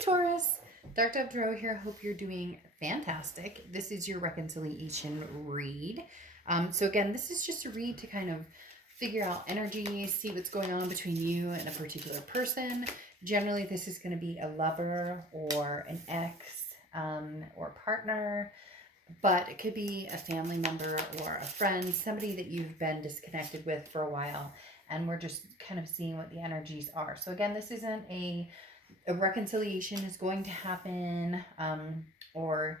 Taurus, Dark Dove Tarot here. Hope you're doing fantastic. This is your reconciliation read. So again, this is just a read to kind of figure out energy, see what's going on between you and a particular person. Generally, this is going to be a lover or an ex or partner, but it could be a family member or a friend, somebody that you've been disconnected with for a while, and we're just kind of seeing what the energies are. So again, this isn't a reconciliation is going to happen, or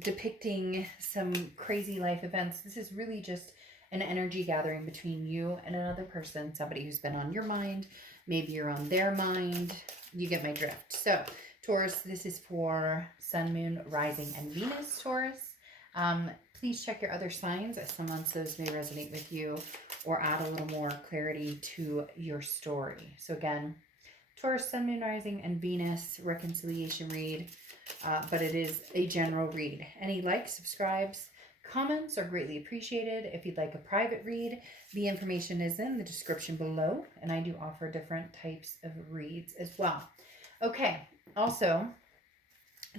depicting some crazy life events. This is really just an energy gathering between you and another person, somebody who's been on your mind. Maybe you're on their mind. You get my drift. So Taurus, this is for Sun, Moon, Rising, and Venus. Taurus, please check your other signs, as some months those may resonate with you or add a little more clarity to your story. So again, Taurus, Sun, Moon, Rising, and Venus reconciliation read, but it is a general read. Any likes, subscribes, comments are greatly appreciated. If you'd like a private read, the information is in the description below, and I do offer different types of reads as well. Okay, also,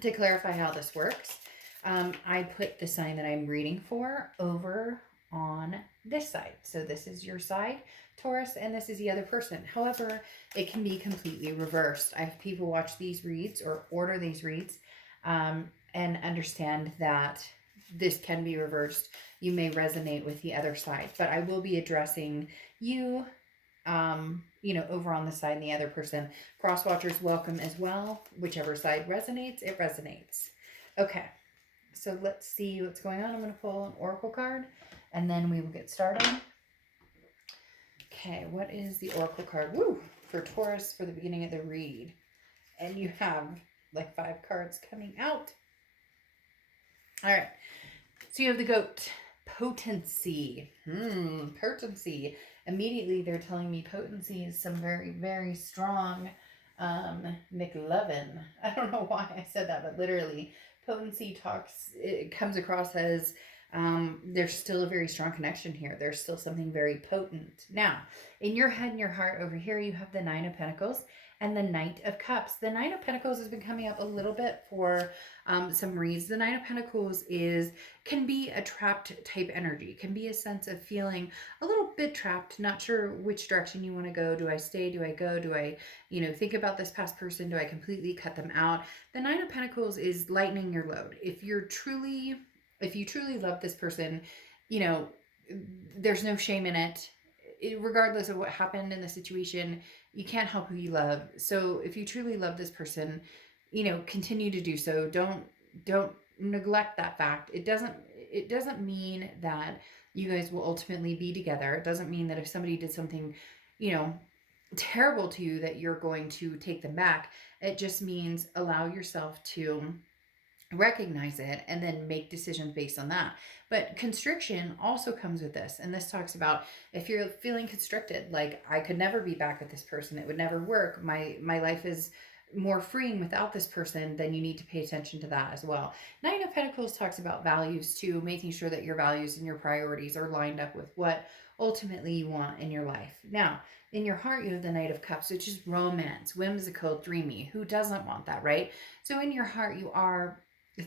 to clarify how this works, I put the sign that I'm reading for over on this side. So this is your side, Taurus, and this is the other person. However, it can be completely reversed. I have people watch these reads or order these reads and understand that this can be reversed. You may resonate with the other side, but I will be addressing you, over on the side, and the other person. Cross watchers welcome as well. Whichever side resonates, it resonates. Okay, so let's see what's going on. I'm going to pull an oracle card, and then we will get started. Okay, what is the oracle card? Woo! For Taurus for the beginning of the read. And you have like 5 cards coming out. All right. So you have the goat. Potency. Potency. Immediately they're telling me potency is some very, very strong McLovin. I don't know why I said that, but literally potency it comes across as there's still a very strong connection here. There's still something very potent. Now, in your head and your heart over here, you have the 9 of Pentacles and the Knight of Cups. The 9 of Pentacles has been coming up a little bit for some reads. The 9 of Pentacles can be a trapped type energy, can be a sense of feeling a little bit trapped, not sure which direction you want to go. Do I stay? Do I go? Do I, think about this past person? Do I completely cut them out? The 9 of Pentacles is lightening your load. If you truly love this person, there's no shame in it. Regardless of what happened in the situation, you can't help who you love. So if you truly love this person, continue to do so. Don't neglect that fact. It doesn't mean that you guys will ultimately be together. It doesn't mean that if somebody did something, terrible to you, that you're going to take them back. It just means allow yourself to recognize it and then make decisions based on that. But constriction also comes with this, and this talks about if you're feeling constricted, like I could never be back with this person, it would never work, my life is more freeing without this person, then you need to pay attention to that as well. 9 of Pentacles talks about values too, making sure that your values and your priorities are lined up with what ultimately you want in your life. Now, in your heart, you have the Knight of Cups, which is romance, whimsical, dreamy. Who doesn't want that, right? So in your heart, you are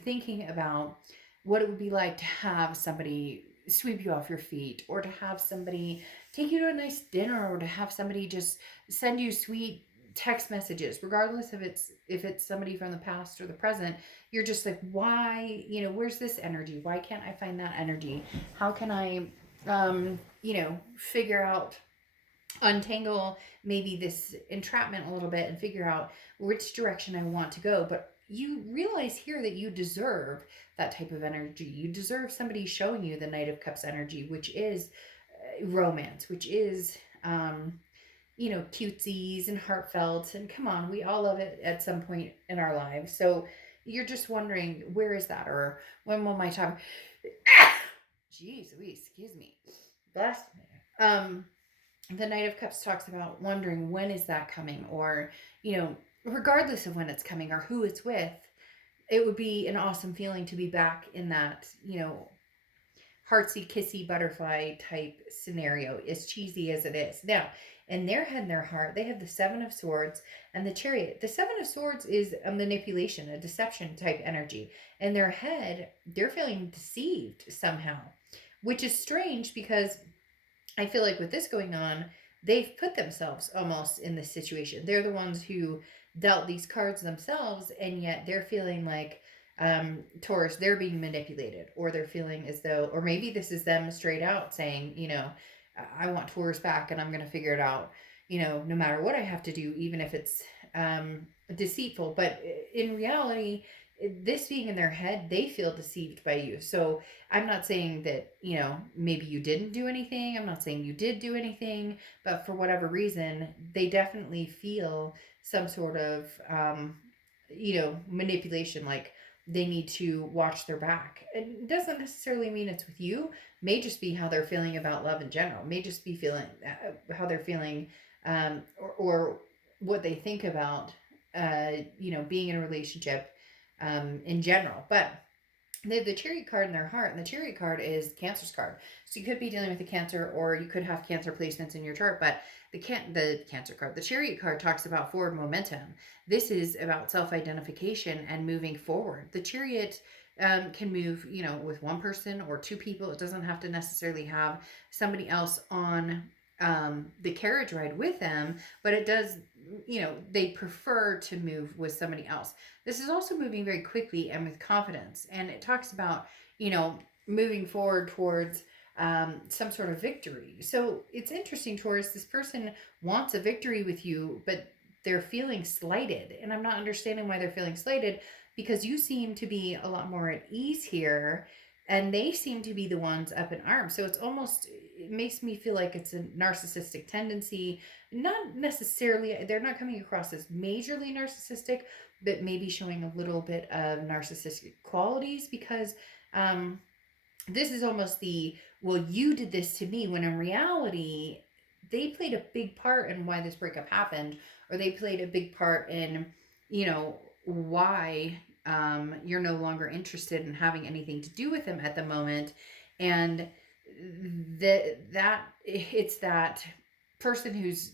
thinking about what it would be like to have somebody sweep you off your feet, or to have somebody take you to a nice dinner, or to have somebody just send you sweet text messages, regardless of if it's somebody from the past or the present. You're just like, why, where's this energy? Why can't I find that energy? How can I figure out, untangle maybe this entrapment a little bit and figure out which direction I want to go. But you realize here that you deserve that type of energy. You deserve somebody showing you the Knight of Cups energy, which is romance, which is, cutesies and heartfelt. And come on, we all love it at some point in our lives. So you're just wondering, where is that? Or when will my time... Jeez Louise, excuse me. Bless me. The Knight of Cups talks about wondering, when is that coming? Or, regardless of when it's coming or who it's with, it would be an awesome feeling to be back in that, heartsy, kissy, butterfly type scenario, as cheesy as it is. Now, in their head and their heart, they have the Seven of Swords and the Chariot. The Seven of Swords is a manipulation, a deception type energy. In their head, they're feeling deceived somehow, which is strange because I feel like with this going on, they've put themselves almost in this situation. They're the ones who dealt these cards themselves, and yet they're feeling like Taurus, they're being manipulated, or they're feeling as though, or maybe this is them straight out saying, I want Taurus back and I'm going to figure it out, no matter what I have to do, even if it's deceitful. But in reality, this being in their head, they feel deceived by you. So I'm not saying that, maybe you didn't do anything. I'm not saying you did do anything, but for whatever reason, they definitely feel some sort of, manipulation, like they need to watch their back. It doesn't necessarily mean it's with you. May just be how they're feeling about love in general. May just be feeling how they're feeling, or what they think about, being in a relationship, in general. But they have the Chariot card in their heart, and the Chariot card is Cancer's card. So you could be dealing with a Cancer, or you could have Cancer placements in your chart. But the Cancer card, the Chariot card, talks about forward momentum. This is about self-identification and moving forward. The Chariot can move, with one person or two people. It doesn't have to necessarily have somebody else on the carriage ride with them, but it does, they prefer to move with somebody else. This is also moving very quickly and with confidence. And it talks about, moving forward towards some sort of victory. So it's interesting, Taurus. This person wants a victory with you, but they're feeling slighted. And I'm not understanding why they're feeling slighted, because you seem to be a lot more at ease here, and they seem to be the ones up in arms. So it makes me feel like it's a narcissistic tendency. Not necessarily, they're not coming across as majorly narcissistic, but maybe showing a little bit of narcissistic qualities, because this is almost well, you did this to me, when in reality, they played a big part in why this breakup happened, or they played a big part in, why you're no longer interested in having anything to do with them at the moment. And it's that person who's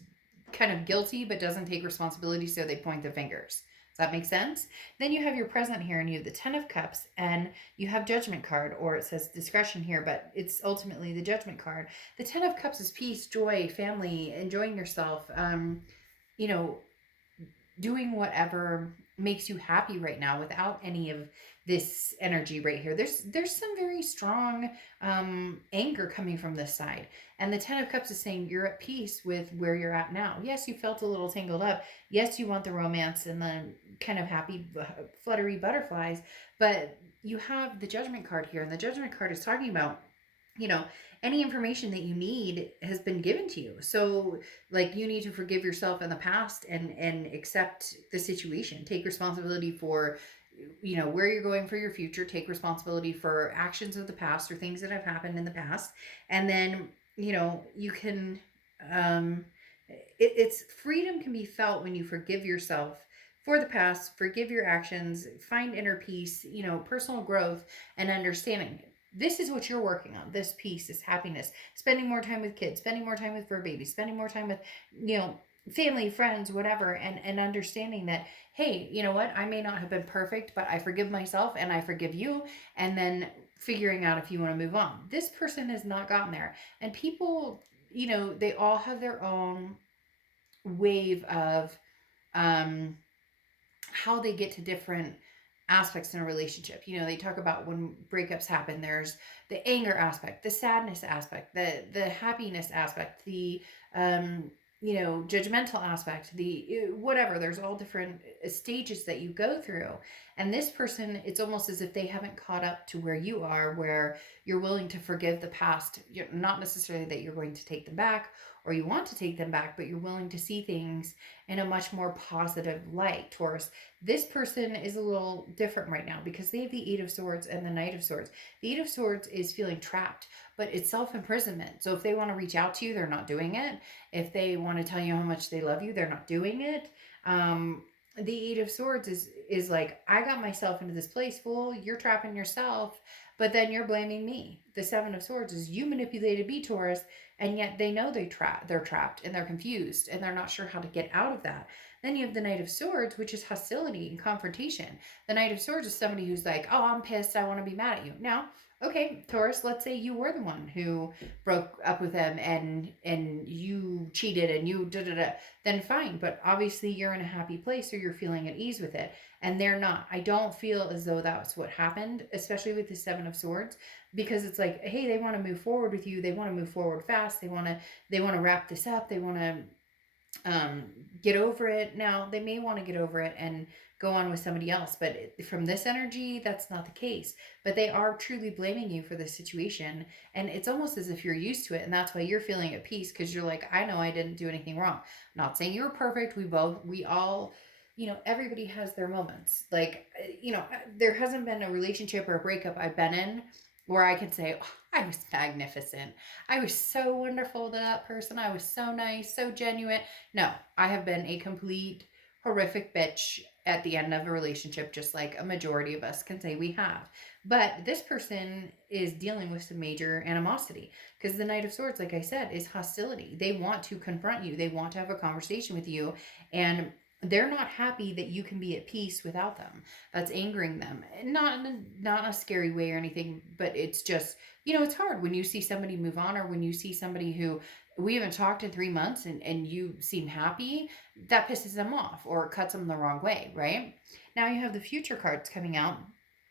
kind of guilty but doesn't take responsibility, so they point the fingers. Does that make sense? Then you have your present here, and you have the Ten of Cups, and you have Judgment card, or it says discretion here, but it's ultimately the Judgment card. The Ten of Cups is peace, joy, family, enjoying yourself, doing whatever makes you happy right now without any of this energy right here. There's some very strong anger coming from this side. And the Ten of Cups is saying you're at peace with where you're at now. Yes, you felt a little tangled up. Yes, you want the romance and the kind of happy, fluttery butterflies. But you have the Judgment card here. And the Judgment card is talking about, any information that you need has been given to you. So, like, you need to forgive yourself in the past and accept the situation. Take responsibility for, where you're going for your future. Take responsibility for actions of the past or things that have happened in the past. And then, you can, it's freedom can be felt when you forgive yourself for the past, forgive your actions, find inner peace, personal growth and understanding. This is what you're working on. This peace, this happiness, spending more time with kids, spending more time with fur babies, spending more time with, family, friends, whatever, and understanding that, hey, you know what? I may not have been perfect, but I forgive myself and I forgive you. And then figuring out if you want to move on. This person has not gotten there. And people, they all have their own wave of how they get to different aspects in a relationship. They talk about when breakups happen, there's the anger aspect, the sadness aspect, the happiness aspect, the judgmental aspect, the whatever. There's all different stages that you go through. And this person, it's almost as if they haven't caught up to where you are, where you're willing to forgive the past. You're not necessarily that you're going to take them back or you want to take them back, but you're willing to see things in a much more positive light. Taurus, this person is a little different right now because they have the Eight of Swords and the Knight of Swords. The Eight of Swords is feeling trapped, but it's self-imprisonment. So if they want to reach out to you, they're not doing it. If they want to tell you how much they love you, they're not doing it. The Eight of Swords is like, I got myself into this place, fool. You're trapping yourself But then you're blaming me. The Seven of Swords is you manipulated me, Taurus, and yet they know they're trapped and they're confused and they're not sure how to get out of that. Then you have the Knight of Swords, which is hostility and confrontation. The Knight of Swords is somebody who's like, oh, I'm pissed, I want to be mad at you. Now, okay, Taurus, let's say you were the one who broke up with them and you cheated and you da, then fine. But obviously you're in a happy place or you're feeling at ease with it. And they're not. I don't feel as though that's what happened, especially with the Seven of Swords, because it's like, hey, they want to move forward with you. They want to move forward fast. They want to wrap this up. They want to get over it. Now they may want to get over it and go on with somebody else, but from this energy, that's not the case. But they are truly blaming you for the situation, and it's almost as if you're used to it, and that's why you're feeling at peace, because you're like, I know I didn't do anything wrong. I'm not saying you were perfect. We all, everybody has their moments. Like, there hasn't been a relationship or a breakup I've been in where I could say, oh, I was magnificent. I was so wonderful to that person. I was so nice, so genuine. No, I have been a complete horrific bitch at the end of a relationship, just like a majority of us can say we have. But this person is dealing with some major animosity, because the Knight of Swords, like I said, is hostility. They want to confront you. They want to have a conversation with you, and they're not happy that you can be at peace without them. That's angering them. Not in a scary way or anything, but it's just, it's hard when you see somebody move on, or when you see somebody who we haven't talked in 3 months and you seem happy. That pisses them off or cuts them the wrong way, right? Now you have the future cards coming out.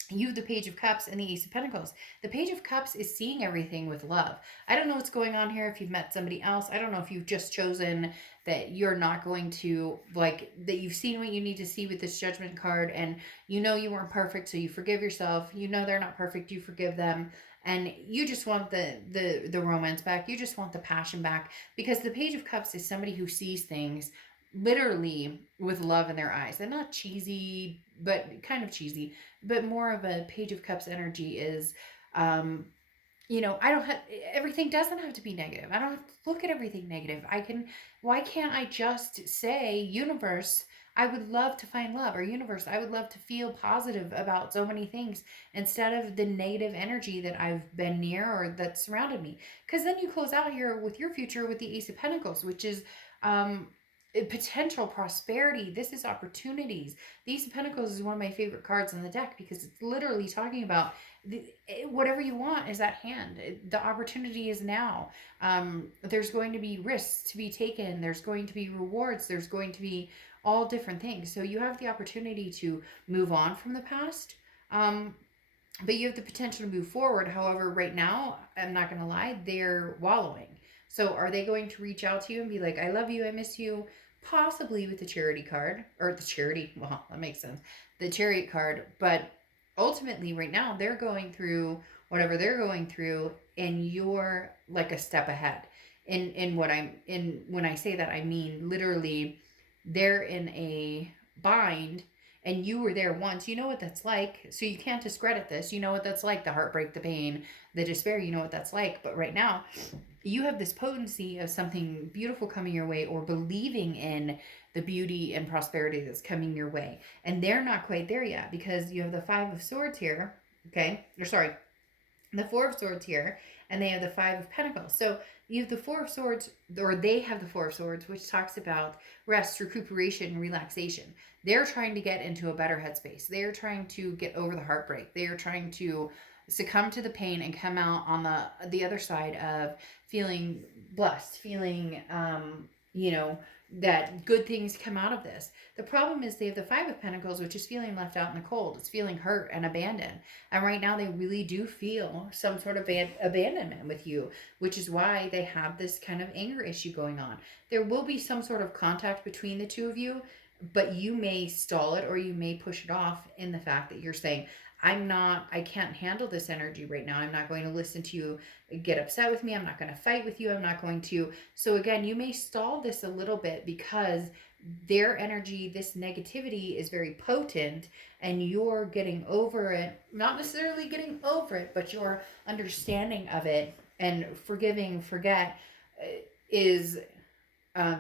You have the Page of Cups and the Ace of Pentacles. The Page of Cups is seeing everything with love. I don't know what's going on here, if you've met somebody else. I don't know if you've just chosen that you're not going to, that you've seen what you need to see with this Judgment card, and you weren't perfect, so you forgive yourself. They're not perfect, you forgive them. And you just want the romance back. You just want the passion back, because the Page of Cups is somebody who sees things literally with love in their eyes. They're not cheesy, but kind of cheesy, but more of a Page of Cups energy is, I don't have, everything doesn't have to be negative. I don't have to look at everything negative. Why can't I just say, universe, I would love to find love, or universe, I would love to feel positive about so many things, instead of the negative energy that I've been near or that surrounded me. Because then you close out here with your future with the Ace of Pentacles, which is, potential prosperity. This is opportunities. The Ace of Pentacles is one of my favorite cards in the deck, because it's literally talking about whatever you want is at hand. The opportunity is now. There's going to be risks to be taken. There's going to be rewards. There's going to be all different things. So you have the opportunity to move on from the past. But you have the potential to move forward. However, right now, I'm not going to lie, they're wallowing. So are they going to reach out to you and be like, I love you, I miss you? Possibly with the charity card, or the charity, well, that makes sense, the chariot card. But ultimately, right now, they're going through whatever they're going through, and you're like a step ahead. When I say that, I mean literally, they're in a bind, and you were there once. You know what that's like, so you can't discredit this. You know what that's like, the heartbreak, the pain, the despair. You know what that's like. But right now, you have this potency of something beautiful coming your way, or believing in the beauty and prosperity that's coming your way. And they're not quite there yet, because you have the Five of Swords here, okay? Or sorry, the Four of Swords here, and they have the Five of Pentacles. So you have the Four of Swords, or they have the Four of Swords, which talks about rest, recuperation, and relaxation. They're trying to get into a better headspace. They're trying to get over the heartbreak. They are trying to succumb to the pain and come out on the other side of feeling blessed, feeling, that good things come out of this. The problem is they have the Five of Pentacles, which is feeling left out in the cold. It's feeling hurt and abandoned. And right now they really do feel some sort of abandonment with you, which is why they have this kind of anger issue going on. There will be some sort of contact between the two of you, but you may stall it, or you may push it off in the fact that you're saying, I can't handle this energy right now. I'm not going to listen to you get upset with me. I'm not going to fight with you. I'm not going to. So again, you may stall this a little bit, because their energy, this negativity, is very potent, and you're getting over it. Not necessarily getting over it, but your understanding of it and forgiving, forget is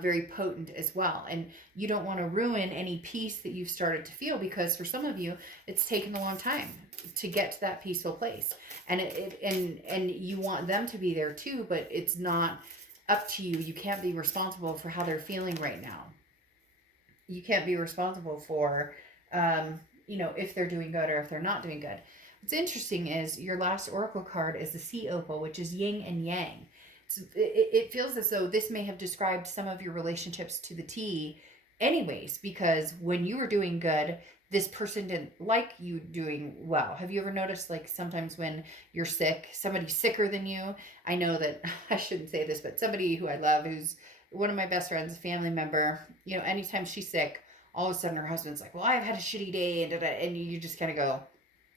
very potent as well. And you don't want to ruin any peace that you've started to feel, because for some of you, it's taken a long time to get to that peaceful place. And and you want them to be there too, but it's not up to you. You can't be responsible for how they're feeling right now. You can't be responsible for, if they're doing good or if they're not doing good. What's interesting is your last oracle card is the Sea Opal, which is yin and yang. So it feels as though this may have described some of your relationships to the T anyways, because when you were doing good, this person didn't like you doing well. Have you ever noticed, like, sometimes when you're sick, somebody's sicker than you? I know that I shouldn't say this, but somebody who I love, who's one of my best friends, a family member, anytime she's sick, all of a sudden her husband's like, well, I've had a shitty day, and you just kind of go,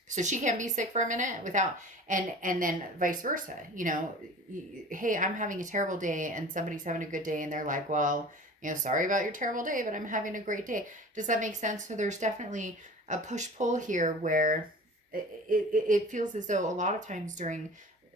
so she can't be sick for a minute without, and then vice versa, hey, I'm having a terrible day and somebody's having a good day, and they're like, well, sorry about your terrible day, but I'm having a great day. Does that make sense? So there's definitely a push-pull here where it feels as though a lot of times during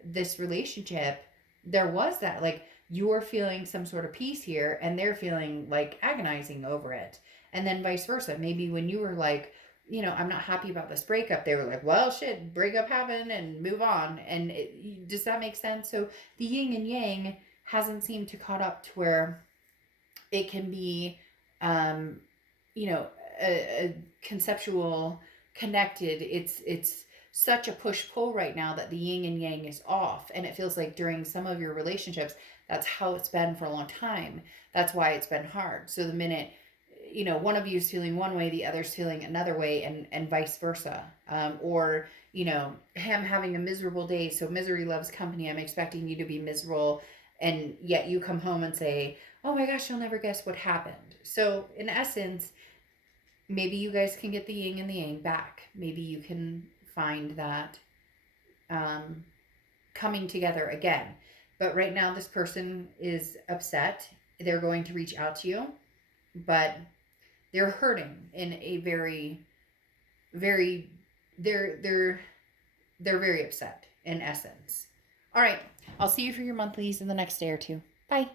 this relationship, there was that, like, you're feeling some sort of peace here and they're feeling like agonizing over it. And then vice versa. Maybe when you were like, I'm not happy about this breakup, they were like, well, shit, breakup happened and move on. And does that make sense? So the yin and yang hasn't seemed to caught up to where it can be, a conceptual connected. It's such a push-pull right now that the yin and yang is off. And it feels like during some of your relationships, that's how it's been for a long time. That's why it's been hard. So the minute, one of you is feeling one way, the other's feeling another way, and vice versa. Or, him having a miserable day. So misery loves company. I'm expecting you to be miserable. And yet you come home and say, oh my gosh, you'll never guess what happened. So in essence, maybe you guys can get the yin and the yang back. Maybe you can find that coming together again. But right now, this person is upset. They're going to reach out to you, but they're hurting in a very, very, they're very upset in essence. All right. I'll see you for your monthlies in the next day or two. Bye.